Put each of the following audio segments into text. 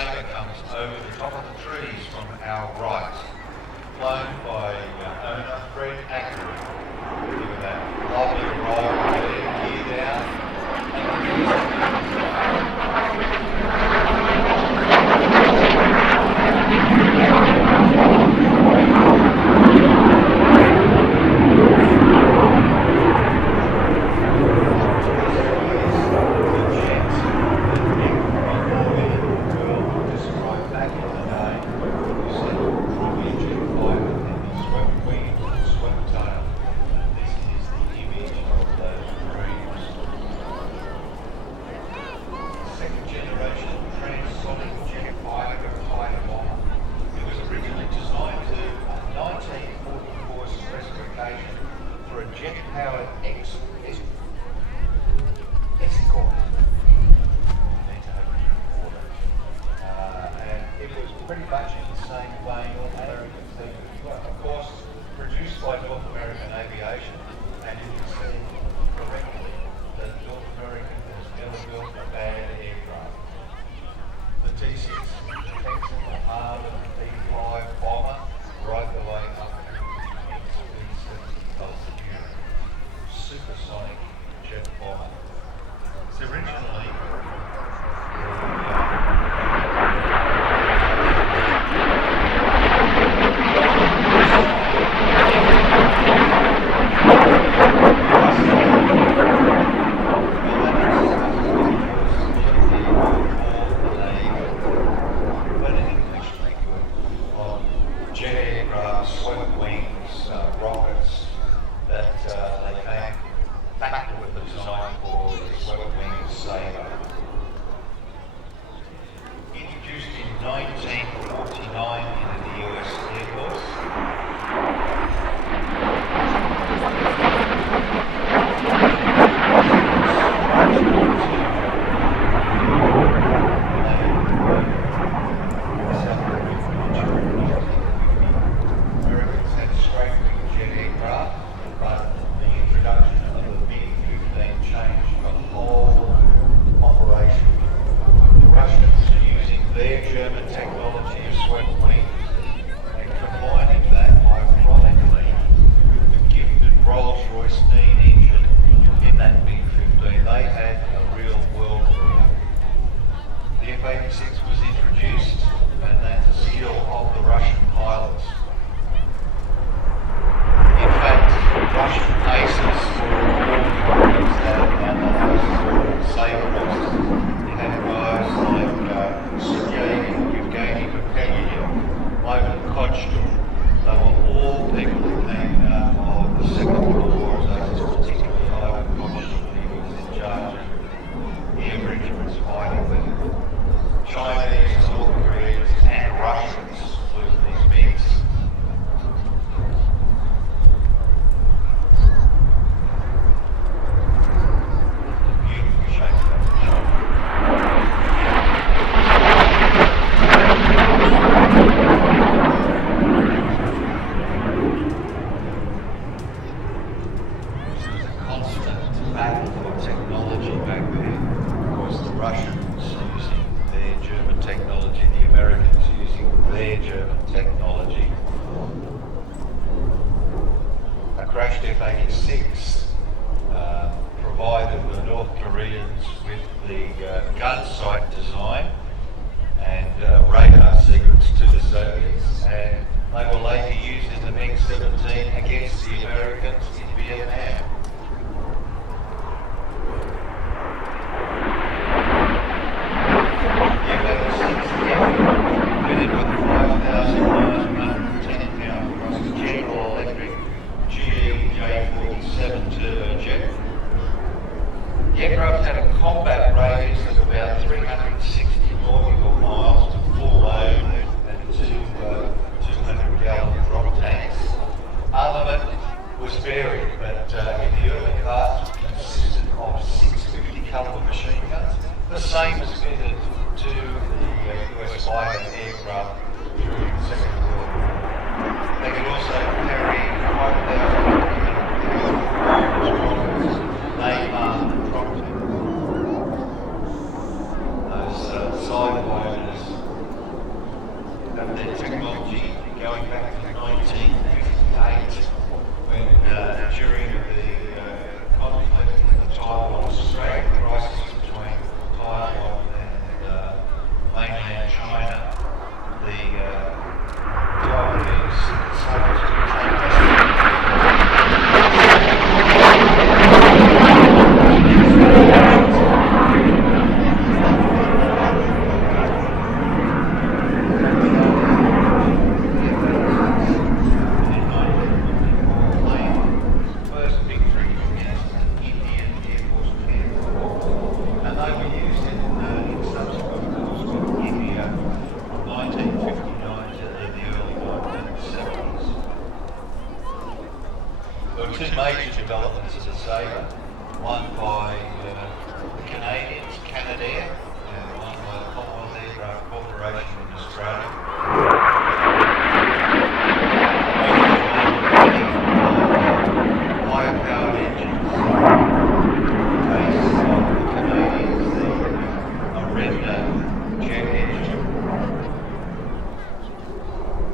Sabre comes over the top of the trees from our right, flown by owner Fred Ackery. Look at that lovely ride there, gear down. For a jet-powered F-AYSB. And it was pretty much in the same vein North American theme. Of course, produced by North American Aviation, and you can see correctly that North American has never built a bad aircraft. The T-6 protects the arm of the D-5 bomber right the way up to the supersonic jet bomber. It's originally jet aircraft, swept wings, rockets that they came back with the design for the Swept Wings Sabre. Introduced in 1949 into the US Air Force. Americans had straight-wing jet aircraft, but the introduction of the MiG-15 changed the whole operation. The Russians are using their German technology of swept wings and combining that, ironically, with the gifted Rolls-Royce steam engine in that MiG-15. They had a real world leader. The F-86 was introduced, and that's a skill of the Russian pilots. In fact, Russian aces were all companies that are now the Sabre aces. You had guys like Sergei Yevgeny Papelyev, Ivan Kochtur. They were all people who came out of the Second World War as aces, particularly Ivan Kochtur. He was in charge of air regiments fighting with Chinese, North Koreans and Russians flew these MiGs. Beautiful shape of that machine. This was a constant battle for technology back then. Of course, the Russians using their German technology, the Americans using their German technology. A crashed F-86 provided the North Koreans with the gun sight design and radar secrets to the Soviets, and they were later used in the MiG-17 against the Americans in Vietnam. The F-86 fitted with a 5,110 pound across the General Electric GE-J47 turbojet. The aircraft had a combat radius of about 360 nautical miles to full load and two 200-gallon drop tanks. Armament was varied, but in the early cars it consisted of 650 caliber machine guns, the same as fitted to the US fighter aircraft during the Second World War. They could also carry 5,300 name-armed rockets. Those sidewinders the technology going back to 1958 when during the conflict in the Taiwan Strait, crisis between Taiwan and mainland China, the Taiwanese soldiers took two major developments of the Sabre, one by the Canadians, Canadair, and one by the Commonwealth Aircraft Corporation in Australia. Higher powered engines. In the case of the Canadians, the red jet engine.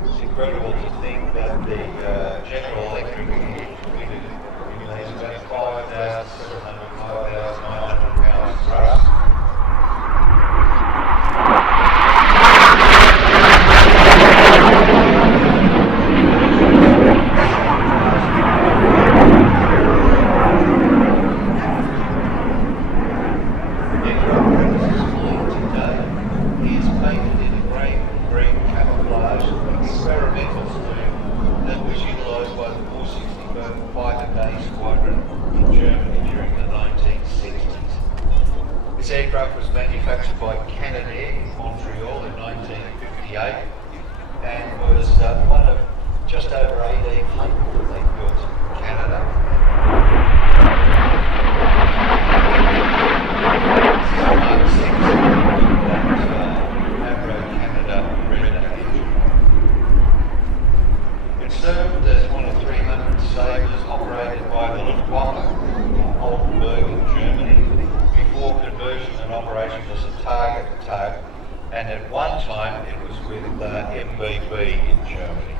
It's incredible to think that the General Electric is about 5,700, 5,900 pounds thrust. The aircraft is flying today is painted in a green camouflage experimental scheme that was utilised by the 460 Fighter Day Squadron in Germany during the 1960s. This aircraft was manufactured by Canadair in Montreal in 1958 and was one of just over 1,800 that they built in Canada. This is Mark 6 that Aero-Canada red engine. It served as one of 300 Sabres operated by the Luftwaffe in Oldenburg in Germany before conversion and operation as a target, and at one time it was with MBB in Germany.